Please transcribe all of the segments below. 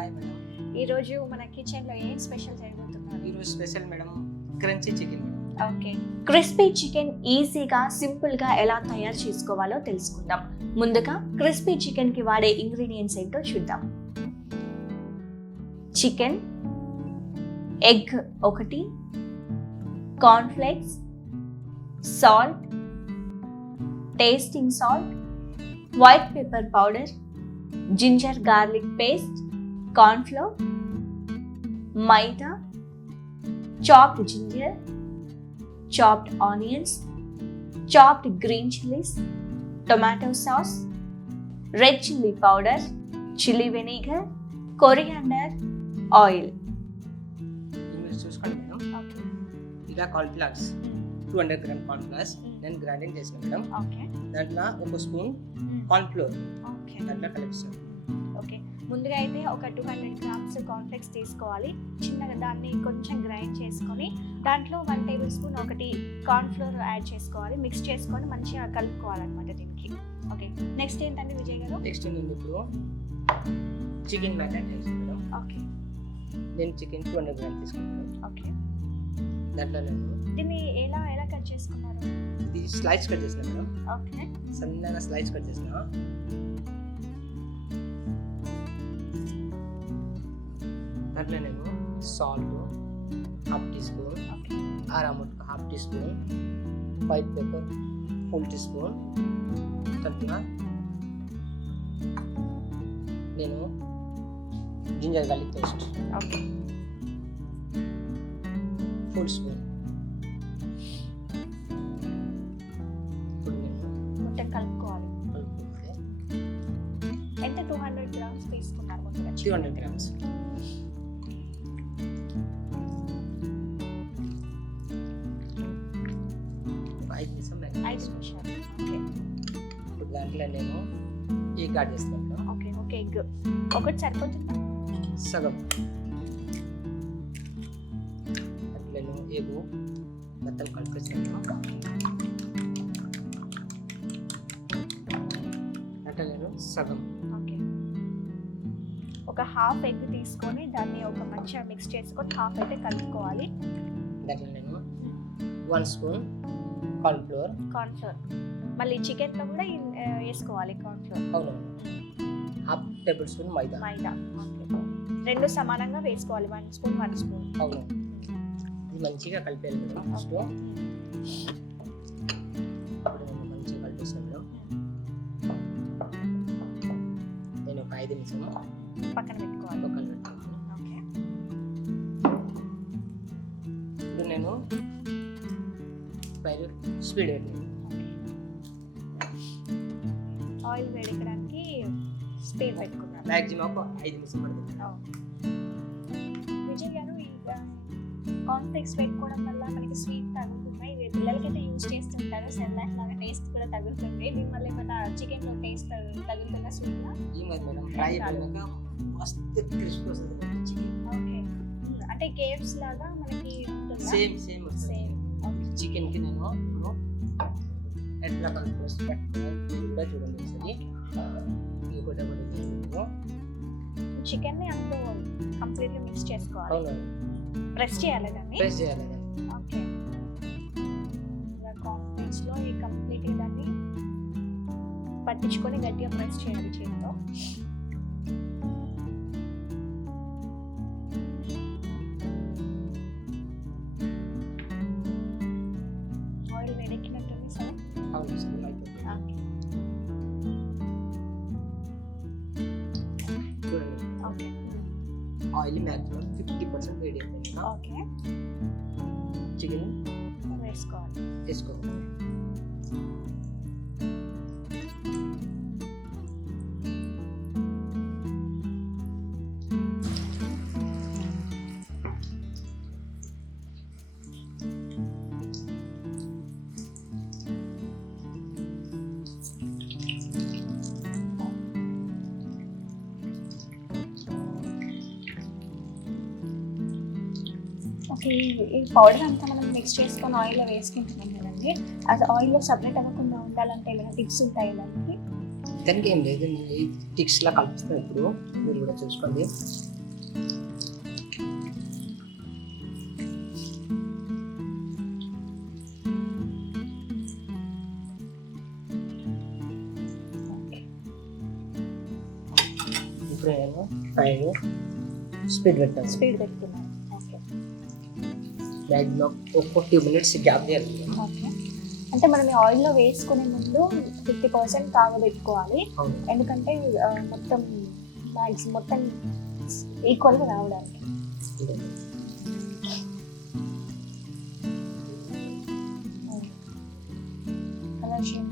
Hi madam. ఈరోజు మన కిచెన్లో ఏం స్పెషల్ చేయబోతున్నారు? ఈరోజు special madam crunchy chicken. Okay, crispy chicken ఈజీగా సింపుల్గా ఎలా తయారు చేసుకోవాలో తెలుసుకుందాం. ముందుగా క్రిస్పీ చికెన్కి వాడే ఇంగ్రీడియంట్స్ ఏంటో చూద్దాం. చికెన్, ఎగ్ ఒకటి, cornflakes, salt, tasting salt, white pepper powder, ginger garlic paste, cornflour, maida, chopped ginger, chopped onions, chopped green chillies, tomato sauce, red chilli powder, chilli vinegar, coriander, oil. మీరు చూసుకోండి madam. ఇలా కార్న్ఫ్లవర్స్ 200 gram కార్న్ఫ్లవర్స్ నేను grinding చేసిన madam. Okay, దాంట్లో ఒక spoon cornflour దాంట్లో కలిపిస్తాను. Okay, ముందుగా అయితే ఒక 200 గ్రామ్స్ కార్న్ఫ్లెక్స్ తీసుకోవాలి. చిన్నగా దాన్ని కొంచెం గ్రైండ్ చేసుకొని దాంట్లో 1 టేబుల్ స్పూన్ ఒకటి కార్న్ఫ్లోర్ యాడ్ చేసుకోవాలి. మిక్స్ చేసుకొని మంచిగా కలుపుకోవాలన్నమాట దీనికి. ఓకే, నెక్స్ట్ ఏంటంటే విజయ్ గారు? నెక్స్ట్ నేను ఇప్పుడు చికెన్ మ్యారినేట్ చేస్తాను మేడం. ఓకే, నేను చికెన్ 200 గ్రామ్ తీసుకుంటాను. ఓకే, దాంట్లో నేను దీన్ని ఎలా కట్ చేసుకున్నారు? ఇది స్లైస్ కట్ చేసిన మేడం. ఓకే, సన్నగా స్లైస్ కట్ చేసిన. దాంట్లో నేను salt half teaspoon, around half teaspoon, white pepper full teaspoon, తర్వాత నేను ginger garlic paste okay, full spoon. ఇప్పుడు నేను మొత్తం కలుపుకోవాలి. కలుపుకుంటే ఎంత 200 గ్రామ్స్ తీసుకున్నారు ముందుగా? 200 గ్రామ్స్. ఐదు నిమిషాలు. ఓకే, ఇప్పుడు దాంట్లో నేను ఎగ్ యాడ్ చేస్తాను. ఓకే, ఓకే, ఎగ్ ఒకటి సరిపోతుందా? సగం. దాంట్లో నేను ఎగ్ మొత్తం కలిపేస్తాను. దాంట్లో నేను సగం. ఓకే, ఒక హాఫ్ ఎగ్ తీసుకొని దాన్ని ఒక మంచిగా మిక్స్ చేసుకొని హాఫ్ అయితే కలుపుకోవాలి. దాంట్లో నేను 1 స్పూన్ కార్న్ఫ్లోర్. మళ్ళీ చికెన్లో కూడా వేసుకోవాలి కార్న్ఫ్లోర్. అవునవును. హాఫ్ టేబుల్ స్పూన్ మైదా. ఓకే, రెండు సమానంగా వేసుకోవాలి. 1 స్పూన్ 1 స్పూన్. అవును, ఇది మంచిగా కలిపేయాలి మేడం. ఫస్ట్ ఇప్పుడు నేను మంచిగా కలిపేసాను మేడం. నేను ఒక 5 నిమిషం పక్కన పెట్టుకోవాలి. ఓకే, ఇప్పుడు నేను పైన స్పీడ్ పెట్టాను. ఆయిల్ వేడెక్కడానికి స్పీడ్ పెట్టుకున్నాను. మ్యాక్సిమం ఒక 5 నిమిషం పడుతుంది. విజయ్ గారు, ఇక కాన్ఫ్లెక్స్ పెట్టుకోవడం వల్ల మనకి స్వీట్ తగ్గుతున్నాయి. పిల్లలకైతే యూజ్ చేస్తుంటారు, సెర్లాక్ లాగా టేస్ట్ కూడా తగ్గుతుంది. దీనివల్ల ఏమైనా చికెన్లో టేస్ట్ తగ్గుతుందా స్వీట్గా? ఏం కాదు మేడం, ఫ్రై అయిపోయాక మస్తు క్రిస్పీ వస్తుంది చికెన్. ఓకే, అంటే కేఎఫ్సి లాగా మనకి సేమ్ చికెన్కి నేను ఇప్పుడు ఎట్లా కలుపుకొస్తే కూడా చూడండి ఒకసారి. ఇది కూడా చికెన్ని అందులో కంప్లీట్గా మిక్స్ చేసుకోవాలి. అవును, ప్రెస్ చేయాలి దాన్ని. ప్రెస్ చేయాలి. ఓకే, కాన్ఫ్లెక్స్లో ఈ కంప్లీట్గా దాన్ని పట్టించుకొని గట్టిగా ప్రెస్ చేయాలి చేతిలో. ఆయిల్ వేడెక్కినట్టుంది సార్. అవును సార్, అయిపోయింది. చూడండి, ఓకే, ఆయిల్ మ్యాక్సిమం 50% వేడి అయిపోయింది. ఓకే, చికెన్ వేసుకోవాలి. ఓకే, ఈ పౌడర్ అంతా మనం మిక్స్ చేసుకొని ఆయిల్లో వేసుకుంటున్నాం కదండి. అది ఆయిల్లో సపరేట్ అవ్వకుండా ఉండాలంటే ఏమైనా టిప్స్ ఉంటాయి దానికి? దానికి ఏం లేదు, టిక్స్లా కలుపుతాను. ఇప్పుడు మీరు కూడా చూసుకోండి. ఇప్పుడు నేను 5 స్పీడ్ పెట్టాను. స్పీడ్ పెట్టుకున్నాను. ఓకే. మ్యాక్సిమం ఒక 40 మినిట్స్ గ్యాప్ చేయాలి. ఓకే. అంటే మనం ఈ ఆయిల్లో వేసుకునే ముందు 50% కాగబెట్టుకోవాలి. ఎందుకంటే మొత్తం మ్యాక్సిమం మొత్తం ఈక్వల్గా రావడానికి. కలర్ చేంజ్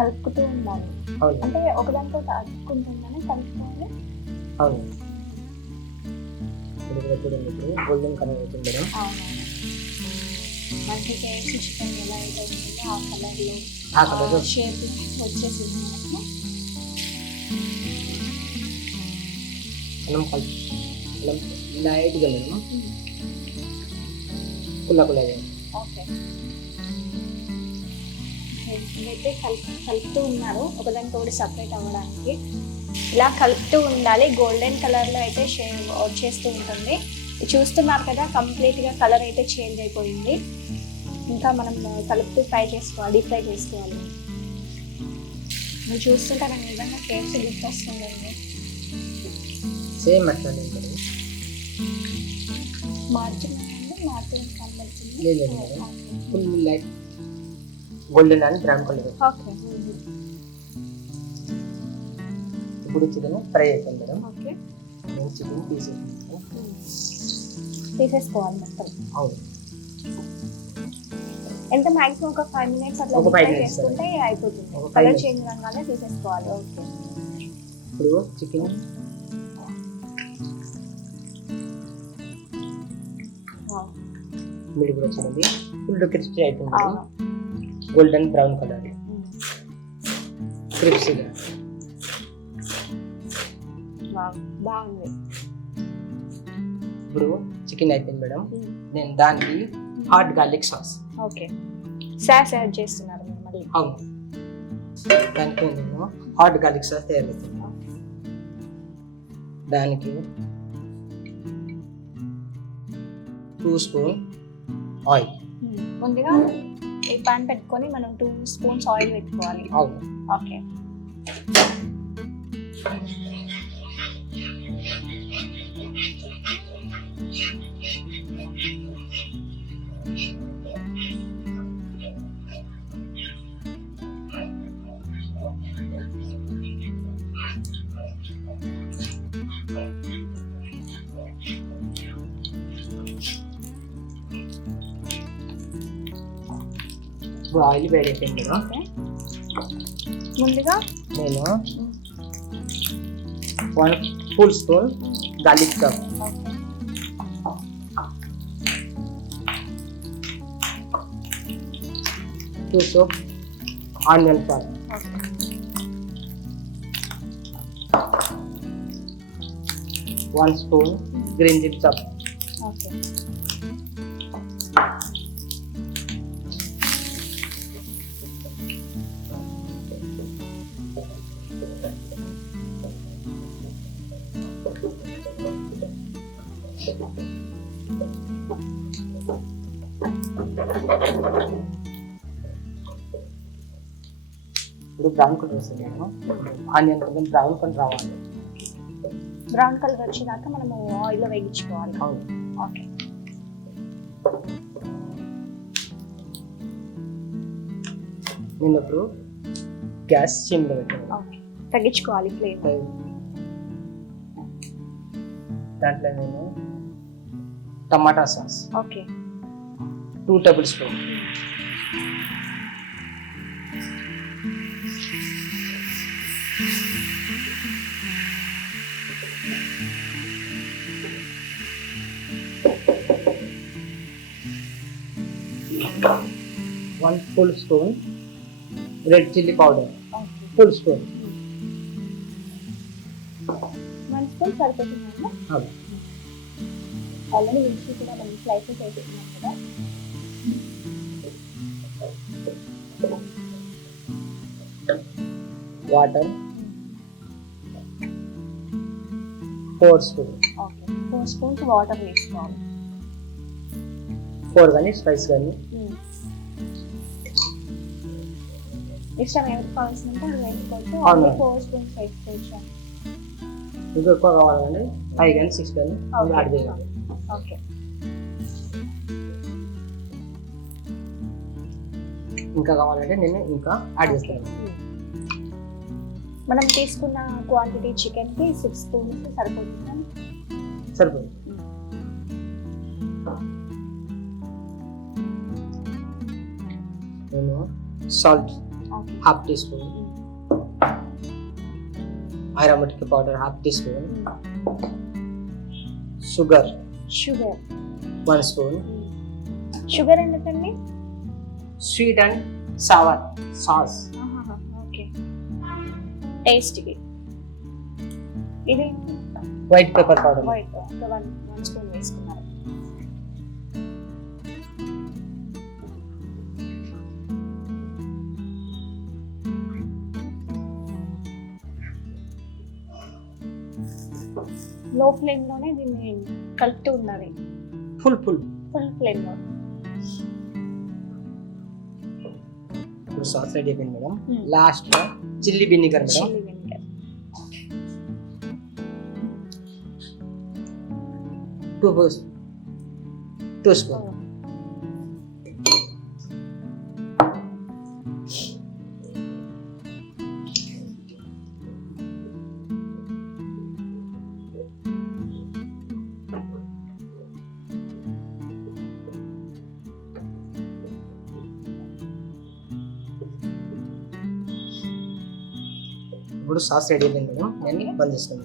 కలుపుతూ ఉండాలి. అంటే ఒకదాంతో అతుక్కుంటుందని కలుపుకోవాలి. అవును. గోల్డెన్ కలర్ అవుతుంది మేడం. అవునవును. మనకి KFC చికెన్ ఎలా అయితే ఉంటుందో ఆ కలర్లో షేప్ వచ్చేసింది. మనం లైట్గా మేడం కుల్లా ఓకే. ఇదైతే కలుపుతూ ఉన్నారు ఒకదానికొకటి సపరేట్ అవ్వడానికి. ఇలా కలుపుతూ ఉండాలి. గోల్డెన్ కలర్లో అయితే వచ్చేస్తూ ఉంటుంది. చూస్తున్నారు కదా, కంప్లీట్గా కలర్ అయితే చేంజ్ అయిపోయింది. ఇంకా మనం కలుపుతూ ఫ్రై చేసుకోవాలి, డీప్ ఫ్రై చేసుకోవాలి. మీరు చూస్తుంటే నాకు నిజంగా KFC గుర్తొస్తుందండి. సేమ్ అట్లనే full light golden and brown colour. Okay. ఇప్పుడు చికెన్ ఫ్రై అయిపోయింది మేడం. ఓకే. నేను చికెన్ తీసేసుకోవాలి మొత్తం. అవును. ఎంత మాక్సిమం ఒక 5 మినిట్స్ అట్లా ఫ్రై చేసుకుంటే అయిపోతుంది. కలర్ చేంజ్ అవ్వగానే తీసేసుకోవాలి. ఓకే. ఇప్పుడు చికెన్ మిడి కూడా వచ్చింది. ఫుల్ క్రిస్పీ అయిపోయింది. గోల్డెన్ బ్రౌన్ కలర్ క్రిస్పీగా బాగుంది. ఇప్పుడు చికెన్ అయిపోయింది మేడం. నేను దానికి hot garlic sauce. Okay. Sauce add చేస్తున్నారు మళ్ళీ. అవును. దానికి నేను హాట్ గార్లిక్ సాస్ తయారు చేస్తున్నాను. దానికి 2 స్పూన్ ఆయిల్. ముందుగా ఈ పాన్ పెట్టుకొని మనం 2 స్పూన్స్ ఆయిల్ పెట్టుకోవాలి. అవును. ఓకే. ఇప్పుడు ఆయిల్ వేడి అయిపోయింది కదా. ముందుగా నేను 1 full spoon garlic cup, 2 soap onion chop, 1 spoon green chilli chop. Okay. ఇప్పుడు బ్రౌన్ కలర్ వస్తుంది. ఆనియన్ కొంచెం బ్రౌన్ కలర్ రావాలి. బ్రౌన్ కలర్ వచ్చేదాకా మనము ఆయిల్లో వేగించుకోవాలి. అవును. ఓకే. నేను ఇప్పుడు గ్యాస్ సిమ్లో పెట్టాను. ఓకే. తగ్గించుకోవాలి ఫ్లేమ్. దాంట్లో నేను టమాటా sauce. Okay. 2 table spoon. One full spoon red chili powder. Okay. Full spoon. సరిపోతుందా? ఆల్రెడీ వెజ్ కూడా మనం స్లైసెస్ వేసుకున్నాం కదా. Water 4 spoon. Okay, 4 spoons water వేసుకోవాలి. 4 కానీ స్పైస్ కానీ ఇష్టం ఎవరికి కావాల్సిందంటే అది వేసుకోవచ్చు. 4 స్పూన్స్ వేసుకోవచ్చు. ఇంకా ఎక్కువ కావాలండి 5 కానీ 6 కానీ యాడ్ చేయాలి. ఓకే, ఇంకా కావాలంటే నేను ఇంకా యాడ్ చేస్తాను. మనం తీసుకున్న క్వాంటిటీ చికెన్కి 6 స్పూన్స్ సరిపోతుందా? సరిపోతుంది. నేను సాల్ట్ హాఫ్ టీ స్పూన్, అరమటికి powder half teaspoon, sugar 1 spoon. Sugar ఎందుకండి? Sweet and sour sauce. Okay, టేస్ట్కి. ఇది వైట్ పెప్పర్ పౌడర్. వైట్ ఒక 1 స్పూన్ వేసుకున్నారు. లో ఫ్లేమ్ లోనే దీన్ని కలుపుతూ ఉండాలి. ఫుల్ ఫ్లేమ్ లో. ఇప్పుడు సాస్ రెడీ అయిపోయింది మేడం. లాస్ట్ లో chilli vinegar madam. Chilli vinegar 2 spoon. ఇప్పుడు సాస్ రెడీ అయిపోయింది మేడం. నేను బంద్ చేస్తాను.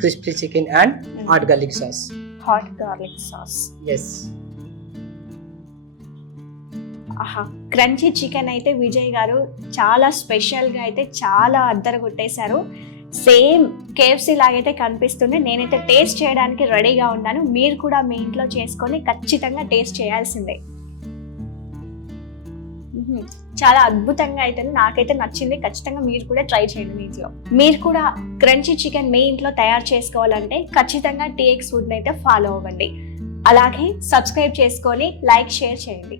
Crispy chicken and hot garlic sauce. Yes. ఆహా, క్రంచీ చికెన్ అయితే విజయ్ గారు చాలా స్పెషల్గా అయితే చాలా అద్దరు కొట్టేశారు. సేమ్ KFC లాగైతే కనిపిస్తుంది. నేనైతే టేస్ట్ చేయడానికి రెడీగా ఉన్నాను. మీరు కూడా మీ ఇంట్లో చేసుకొని ఖచ్చితంగా టేస్ట్ చేయాల్సిందే. చాలా అద్భుతంగా అయితే నాకైతే నచ్చింది. ఖచ్చితంగా మీరు కూడా ట్రై చేయండి మీ ఇంట్లో. మీరు కూడా క్రంచీ చికెన్ మీ ఇంట్లో తయారు చేసుకోవాలంటే ఖచ్చితంగా TX ఫుడ్ అయితే ఫాలో అవ్వండి. అలాగే సబ్స్క్రైబ్ చేసుకొని లైక్ షేర్ చేయండి.